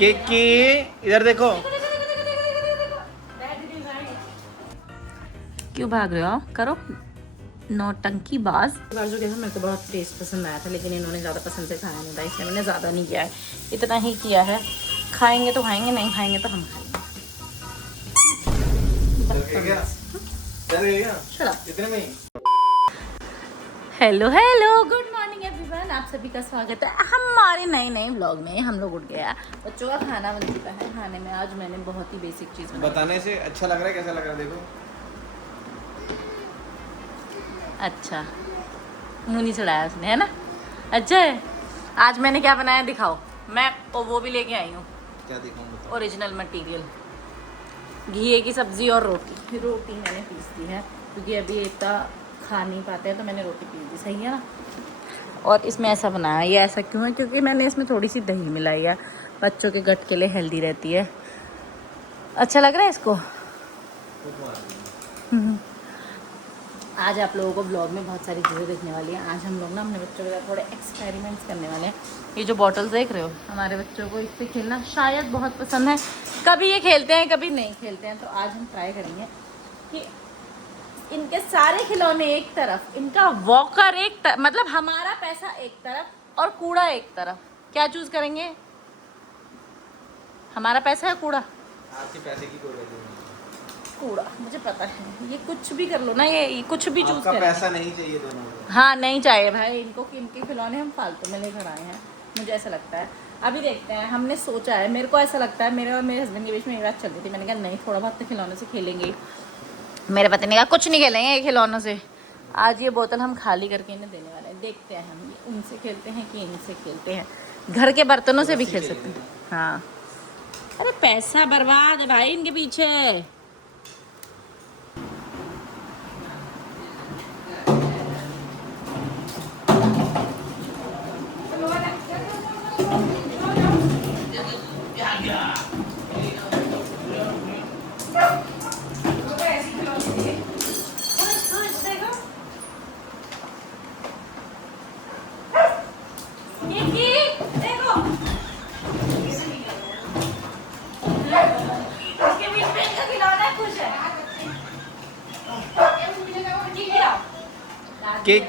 की इधर देखो। क्यों भाग रहे हो? करो नौटंकी बाज। बार जो देखा मेरे को बहुत टेस्ट पसंद आया था, लेकिन इन्होंने ज़्यादा पसंद से खाया नहीं था, इसलिए मैंने ज़्यादा नहीं किया है, इतना ही किया है। खाएंगे तो खाएंगे, नहीं खाएंगे तो हम खाएंगे। Hello hello, good morning everyone, आप सभी का स्वागत है हमारे नए व्लॉग में। हम लोग उठ गया, बच्चों का खाना बन चुका है। खाने में आज मैंने बहुत ही बेसिक चीज़ बनाई। बताने से अच्छा लग रहा है, कैसा लग रहा है देखो। अच्छा, मुँह नहीं चढ़ाया उसने, है ना? अच्छा है। आज मैंने क्या बनाया दिखाओ। मैं वो भी लेके आई हूँ, क्या दिखाऊं? Original material. घी की सब्ज़ी और रोटी। रोटी मैंने पीस दी है क्योंकि अभी इतना खा नहीं पाते हैं, तो मैंने रोटी पीस दी, सही है ना। और इसमें ऐसा बनाया, ये ऐसा क्यों है? क्योंकि मैंने इसमें थोड़ी सी दही मिलाई है, बच्चों के गट के लिए हेल्दी रहती है। अच्छा लग रहा है इसको। आज आप लोगों को ब्लॉग में बहुत सारी चीज़ें देखने वाली हैं। आज हम लोग ना अपने बच्चों के साथ थोड़े एक्सपेरिमेंट्स करने वाले हैं। ये जो बॉटल्स देख रहे हो, हमारे बच्चों को इससे खेलना शायद बहुत पसंद है। कभी ये खेलते हैं, कभी नहीं खेलते हैं। तो आज हम ट्राई करेंगे कि इनके सारे खिलौने एक तरफ, इनका वॉकर एक तरफ, मतलब हमारा पैसा एक तरफ और कूड़ा एक तरफ। क्या चूज करेंगे? हमारा पैसा है कूड़ा? आपके पैसे की कोई वैल्यू नहीं। कूड़ा, मुझे पता है। ये कुछ भी कर लो ना, ये कुछ भी चूज आपका करें। पैसा नहीं चाहिए दोनों को। हाँ, नहीं चाहिए भाई इनको, कि इनके खिलौने हम फालतू में लेकर आए हैं, मुझे ऐसा लगता है। अभी देखते हैं, हमने सोचा है, मेरे को ऐसा लगता है, मेरे और मेरे हस्बैंड के बीच में ये बात चल रही थी। मैंने कहा नहीं, थोड़ा बहुत तो खिलौनों से खेलेंगे। मेरे पति ने कहा कुछ नहीं खेलेंगे ये खिलौनों से। आज ये बोतल हम खाली करके इन्हें देने वाले हैं। देखते हैं हम ये उनसे खेलते हैं कि इनसे खेलते हैं। घर के बर्तनों से भी खेल सकते हैं। हाँ, अरे पैसा बर्बाद है भाई इनके पीछे।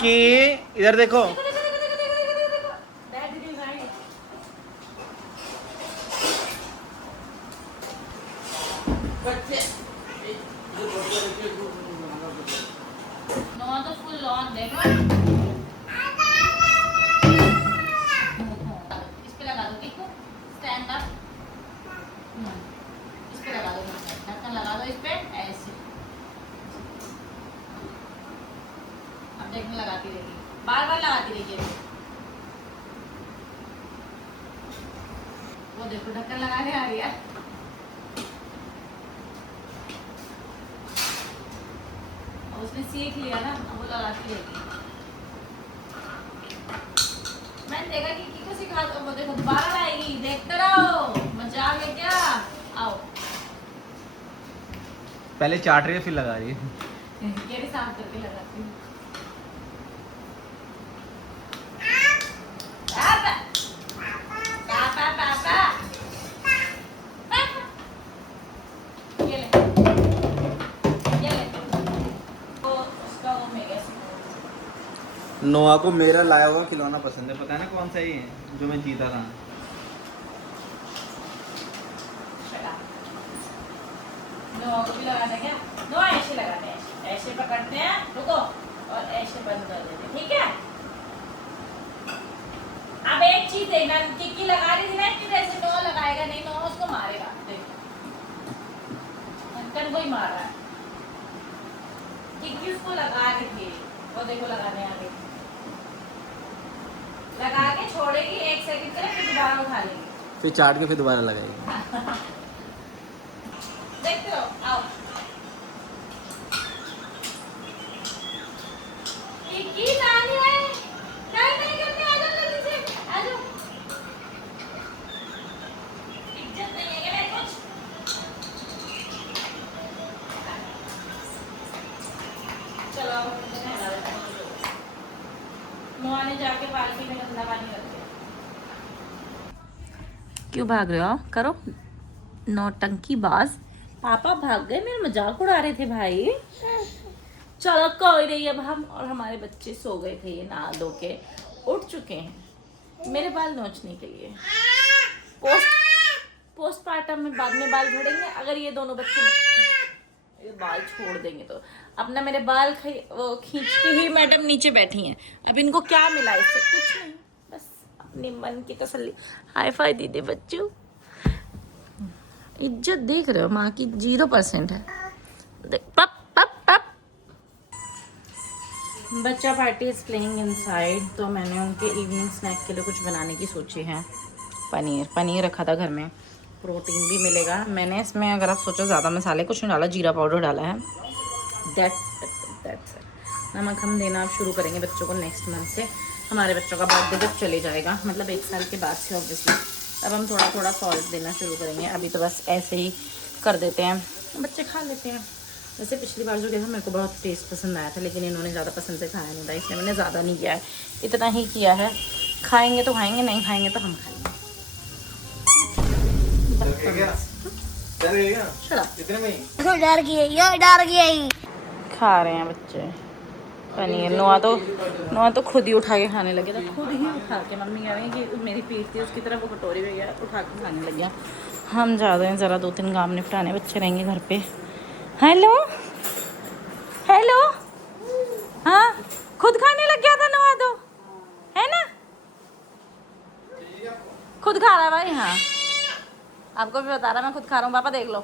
की इधर देखो। तो फुल ऑन देखो। इस पे लगा दो, देखो स्टैंड अप। इस पे लगा दो, ढक्कन लगा दो इस पे ऐसे। अब देखने लगाती रहिए, बार बार लगाती रहिए। वो देखो ढक्कन लगाने आ रही है। उसने सीख लिया ना, वो लगाती रहेगी। मैंने देखा कि किसी को सिखा दो, वो देखो दोबारा लाएगी, देखते रहो। मजाक है क्या? आओ। पहले चाट रही है फिर लगा रही है। ये भी साफ करके लगाती हूँ। नोआ को मेरा लाया हुआ खिलौना पसंद है, पता है ना कौन सा ही है जो मैं जीता था। नोआ को भी लगाना क्या? नोआ ऐसे लगाते हैं, ऐसे पकड़ते हैं, रुको, और ऐसे बंद कर देते हैं, ठीक है? अब एक चीज देखना, टिक्की लगा रही थी ना कि जैसे नोआ लगाएगा नहीं, नोआ उसको मारेगा। देखो अंकल को ही मार रहा है। टिक्की उसको लगा रही थी, वो देखो लगाने आ गई। लगा के छोड़ेगी 1 सेकंड के लिए, फिर दोबारा उठा लेगी, फिर चाट के फिर दोबारा लगाएगी। देखते रहो। आओ टिक्की नानी है, नहीं करते, आ जाओ जल्दी से, आ जाओ। इज्जत नहीं है क्या कुछ? चलो नोआ ने जाके बाल्टी में गंदा पानी रख दिया। क्यों भाग रहे हो? करो नौटंकी बाज। पापा भाग गए, मेरा मजाक उड़ा रहे थे भाई। चलो कोई नहीं, अब हम और हमारे बच्चे सो गए थे, ये नहा धो के उठ चुके हैं मेरे बाल नोचने के लिए। पोस्टमार्टम में बाद में बाल झड़ेंगे अगर ये दोनों बच्चे ये बाल छोड़ देंगे तो। अपना मेरे बाल वो खींचती हुई मैडम नीचे बैठी हैं। अब इनको क्या मिला इससे? कुछ नहीं, बस अपने मन की तसल्ली। हाई फाई दीदी बच्चों, इज्जत देख रहे हो माँ की 0% है। देख पप पप पप। बच्चा पार्टी इज प्लेइंग इनसाइड, तो मैंने उनके इवनिंग स्नैक के लिए कुछ बनाने की सोची है। पनीर रखा था घर में, प्रोटीन भी मिलेगा। मैंने इसमें, अगर आप सोचो, ज़्यादा मसाले कुछ नहीं डाला, जीरा पाउडर डाला है। दैट्स नमक हम देना अब शुरू करेंगे बच्चों को नेक्स्ट मंथ से। हमारे बच्चों का बर्थडे जब चले जाएगा, मतलब 1 साल के बाद से ऑब्वियसली, तब हम थोड़ा थोड़ा सॉल्ट देना शुरू करेंगे। अभी तो बस ऐसे ही कर देते हैं, बच्चे खा लेते हैं। वैसे पिछली बार जो किया था मेरे को बहुत टेस्ट पसंद आया था, लेकिन इन्होंने ज़्यादा पसंद से खाया नहीं था, इसलिए मैंने ज़्यादा नहीं किया है, इतना ही किया है। खाएंगे तो खाएंगे, नहीं खाएंगे तो हम खाएंगे। खा रहे हैं बच्चे पनीर। नोआ तो खुद ही उठा के खाने लगे था, खुद ही उठा के। मम्मी कह रही है कि मेरी पीठ थी उसकी तरफ, वो कटोरी में गया उठा के खाने लग गया। हम जा रहे हैं ज़रा 2-3 काम निपटाने, बच्चे रहेंगे घर पे। हेलो हेलो, हाँ खुद खाने लग गया था नोआ तो, है ना? खुद खा रहा है भाई। हाँ आपको भी बता रहा मैं खुद खा रहा हूँ। पापा देख लो।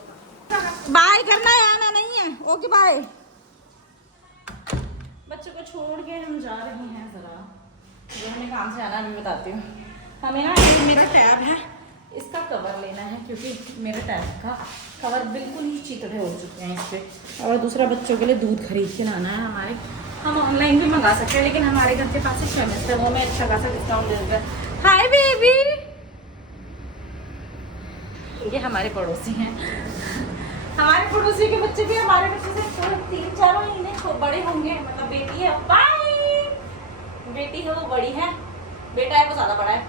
बाय करना है, आना नहीं है। Okay bye. बच्चों को छोड़ के हम जा रहे हैं ज़रा, जो हमें काम से आना मैं बताती हूँ। हमें ना मेरा टैब है, इसका कवर लेना है, क्योंकि मेरे टैब का कवर बिल्कुल ही चितड़े हो चुके हैं इस पर। और दूसरा बच्चों के लिए दूध खरीद के लाना है हमारे। हम ऑनलाइन भी मंगा सकते हैं, लेकिन हमारे घर के पास एक केमिस्ट है, वो हमें अच्छा खासा डिस्काउंट दे देता है। हाय बेबी, ये हमारे पड़ोसी हैं। हमारे पड़ोसी के बच्चे भी हमारे बच्चे से 3-4 महीने बड़े होंगे। मतलब बेटी है, बेटी है वो बड़ी है, बेटा है वो ज़्यादा बड़ा है।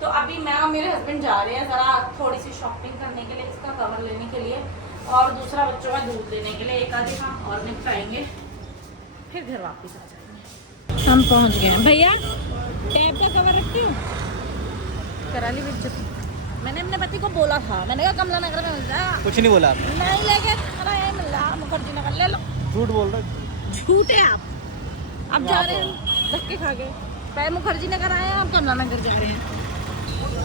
तो अभी मैं और मेरे हस्बैंड जा रहे हैं ज़रा थोड़ी सी शॉपिंग करने के लिए, इसका कवर लेने के लिए, और दूसरा बच्चों का दूध लेने के लिए। एक आधे काम और निपटाएंगे, फिर घर वापस आ जाएंगे। हम पहुंच गए हैं। भैया टैब का कवर रखती हूँ, करा ली बिल्कुल। मैंने अपने पति को बोला था, मैंने कहा कमला नगर में मिलता है। कुछ नहीं बोला आपने? नहीं लेके अरे मिल रहा, मुखर्जी नगर ले लो। झूठ बोल रहे? झूठ है आप। अब जा रहे हैं धक्के खा के, पहले मुखर्जी नगर आए हैं, अब कमला नगर जा रहे हैं।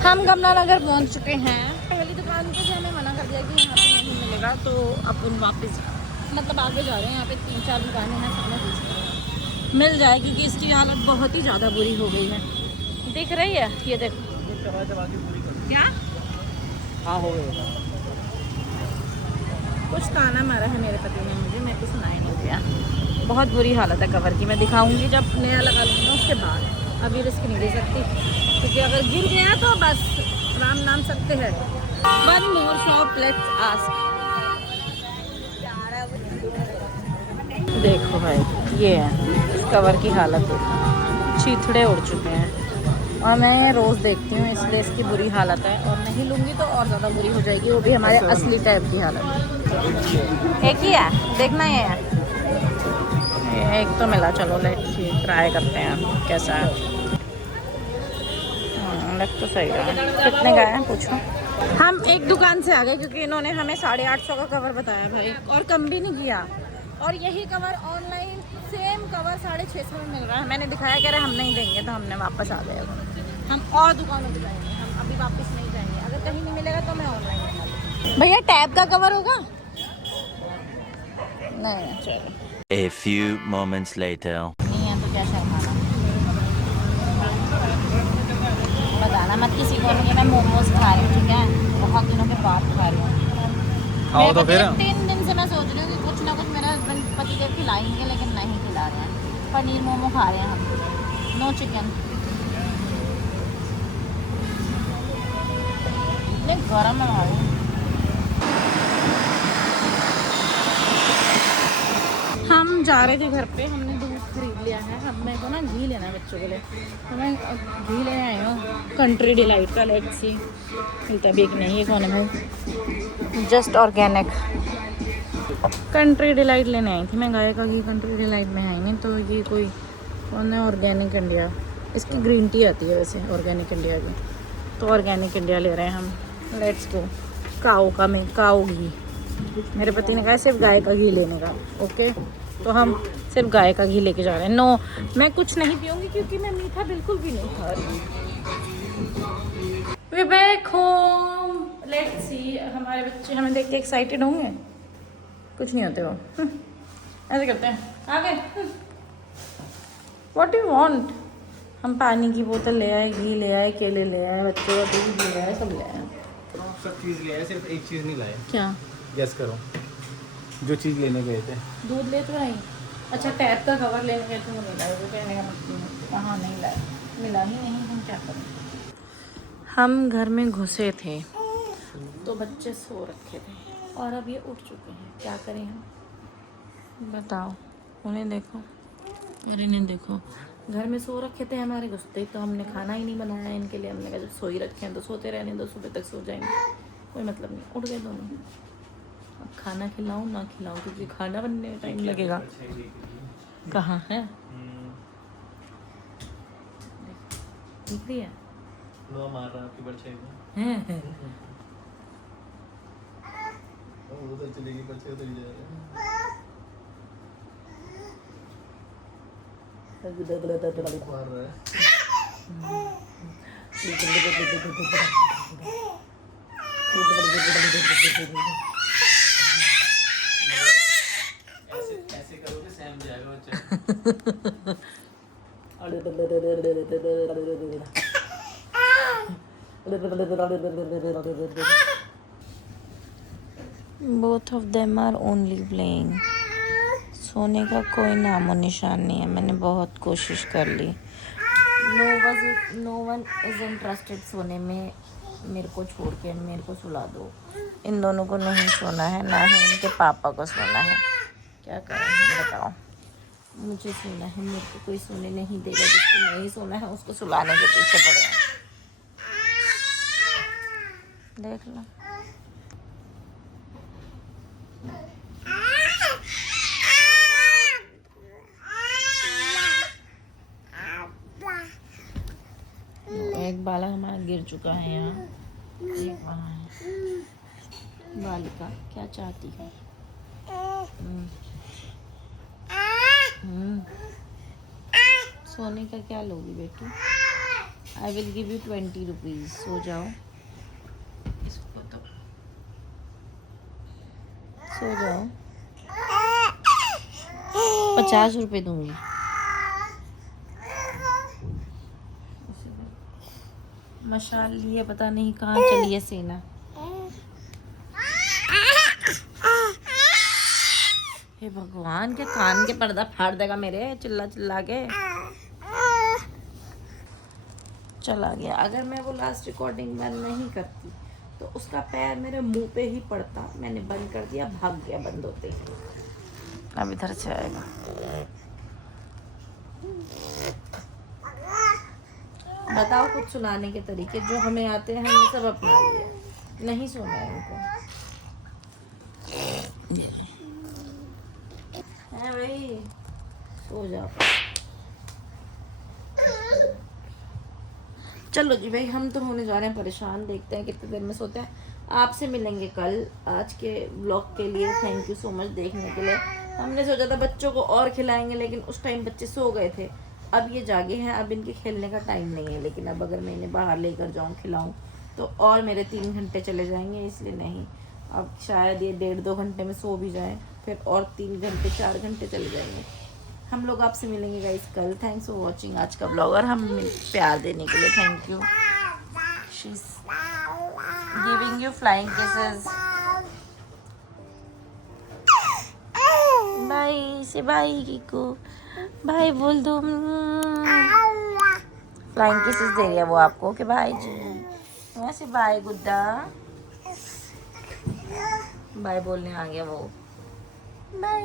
हम कमला नगर पहुंच चुके हैं। पहली दुकान पे से हमें मना कर दिया कि यहाँ पे नहीं मिलेगा, तो अब उन वापस मतलब आगे जा रहे हैं। यहाँ पे 3-4 दुकानें हैं, सबने पूछ मिल जाए, क्योंकि इसकी हालत बहुत ही ज़्यादा बुरी हो गई है। दिख रही है ये देखो। क्या? हाँ हो गया। कुछ ताना मारा है मेरे पति ने मुझे, मेरे को सुनाई नहीं दिया। बहुत बुरी हालत है कवर की, मैं दिखाऊंगी जब नया लगा लूँगा उसके बाद। अभी रिस्क नहीं ले सकती, क्योंकि अगर गिर गया तो बस राम नाम सकते हैं। One more shop let's ask. देखो भाई ये है इस कवर की हालत, चीथड़े उड़ चुके हैं। और मैं ये रोज़ देखती हूँ, इसलिए इसकी बुरी हालत है, और नहीं लूँगी तो और ज़्यादा बुरी हो जाएगी, वो भी हमारे असली टैब की हालत। एक ही है, देखना ये है, एक तो मिला। चलो लेट्स ट्राई करते हैं कैसा है। लग तो सही है। कितने का है पूछो। हम एक दुकान से आ गए, क्योंकि इन्होंने हमें 850 का कवर बताया भाई, और कम भी नहीं किया। और यही कवर ऑनलाइन सेम कवर 650 में मिल रहा है। मैंने दिखाया, कह रहे हम नहीं देंगे, तो हमने वापस आ गए। हम और दुकानों पे जाएंगे, हम अभी वापस नहीं जाएंगे। अगर कहीं नहीं मिलेगा तो मैं ऑनलाइन मंगा लूँगी। भैया टैब का कवर होगा? नहीं चलो। A few moments later. नहीं है तो क्या शर्माना। बताना मत किसी को कि मैं मोमोज खा रही हूँ, ठीक है? बहुत दिनों के बाद खा रही हूँ। आओ तो फिर। 3 दिन से मैं सोच रही हूँ कि कुछ ना कुछ मेरे हस्बैंड पति देव खिलाएंगे, लेकिन नहीं खिला रहे हैं। पनीर मोमो खा रहे हैं हम, नो चिकन। नहीं गरम है भाई। हम जा रहे थे घर पे, हमने दूध खरीद लिया है। हम मेरे को ना घी लेना है बच्चों के लिए, तो मैं घी लेने आई हूँ कंट्री डिलाइट का। लेट्स सी मिलता भी कि नहीं। ये कौन है भाई? जस्ट ऑर्गेनिक कंट्री डिलाइट लेने आई थी मैं। गाय का घी कंट्री डिलाइट में है नहीं, तो ये कोई कौन है? Organic India. इसकी ग्रीन टी आती है वैसे ऑर्गेनिक इंडिया की, तो ऑर्गेनिक इंडिया ले रहे हैं हम। Let's go. काऊ घी। मेरे पति ने कहा सिर्फ गाय का घी लेने का। ओके, तो हम सिर्फ गाय का घी लेके जा रहे हैं। नो, मैं कुछ नहीं पीऊँगी क्योंकि मैं मीठा बिल्कुल भी नहीं खा रही। We back home. Let's see. हमारे बच्चे हमें देख के एक्साइटेड होंगे? कुछ नहीं होते वो। ऐसे करते हैं आगे। What you want? हम पानी की बोतल ले आए, घी ले आए, केले ले आए, बच्चों का दूध ले आए, सब ले आए। सब चीज़ ले आए, सिर्फ एक चीज़ नहीं लाए। क्या? गेस करो जो चीज़ लेने गए थे। दूध ले तो नहीं। अच्छा, टैप का कवर लेने गए थे, वो नहीं लाए। वो कहने का मतलब कहाँ नहीं लाए, मिला ही नहीं। हम क्या करें? हम घर में घुसे थे तो बच्चे सो रखे थे और अब ये उठ चुके हैं। क्या करें हम? बताओ। उन्हें देखो और इन्हें देखो। घर में सो रखे थे हमारे, घुसते ही तो हमने खाना ही नहीं बनाया इनके लिए। हमने कहा जब सो ही रखे हैं तो सोते रहने दो, सुबह तक सो जाएंगे, कोई मतलब नहीं। उठ गए दोनों। अब खाना खिलाऊं ना खिलाऊं, क्योंकि खाना बनने में टाइम लगेगा। कहाँ है? दिख रही है? लो मार रहा आपकी परछाई को। हैं? वो तो चलेगी, परछाई उतर जाएगा। मार रहा है। ऐसे करोगे सहम जाएगा बच्चा। Both of them are only playing. सोने का कोई नामो निशान नहीं है। मैंने बहुत कोशिश कर ली। नो वन इज इंटरेस्टेड सोने में। मेरे को छोड़ के मेरे को सुला दो। इन दोनों को नहीं सोना है, ना ही इनके पापा को सोना है। क्या करें बताओ? मुझे सोना है, मेरे को कोई सोने नहीं देगा। जिसको नहीं सोना है उसको सुलाने के पीछे पड़े हैं। देख लो। एक बाला हमारा गिर चुका है यहाँ, एक वहाँ है। बालिका क्या चाहती है? सोने का क्या लोगी बेटी? I will give you 20 rupees. सो जाओ, इसको तो सो जाओ। 50 रुपये दूंगी। मशाल लिए पता नहीं कहाँ चली है सेना। हे भगवान, के कान के पर्दा फाड़ देगा मेरे, चिल्ला चिल्ला के। चला गया। अगर मैं वो लास्ट रिकॉर्डिंग बंद नहीं करती तो उसका पैर मेरे मुंह पे ही पड़ता। मैंने बंद कर दिया, भाग गया बंद होते ही। अब इधर से आएगा। बताओ कुछ सुनाने के तरीके जो हमें आते हैं, हमने सब अपना लिए। नहीं सोना है इनको। है भाई, सो जाओ। चलो जी भाई, हम तो होने जा रहे हैं परेशान। देखते हैं कितने देर में सोते हैं। आपसे मिलेंगे कल। आज के ब्लॉग के लिए थैंक यू सो मच देखने के लिए। हमने सोचा था बच्चों को और खिलाएंगे, लेकिन उस टाइम बच्चे सो गए थे। अब ये जागे हैं, अब इनके खेलने का टाइम नहीं है। लेकिन अब अगर मैं इन्हें बाहर लेकर जाऊँ खिलाऊँ तो और मेरे 3 घंटे चले जाएंगे, इसलिए नहीं। अब शायद ये 1.5-2 घंटे में सो भी जाए, फिर और 3 घंटे 4 घंटे चले जाएंगे। हम लोग आपसे मिलेंगे गाइस कल। थैंक्स फॉर वॉचिंग आज का ब्लॉग, और हम प्यार देने के लिए thank you. She is giving you flying kisses. Bye से बाय कीको, बाय बोल दो। फ्लाइंग किसेस दे रही है वो आपको कि बाय जी। वैसे बाय गुड्डा, बाय बोलने आ गया वो। बाय।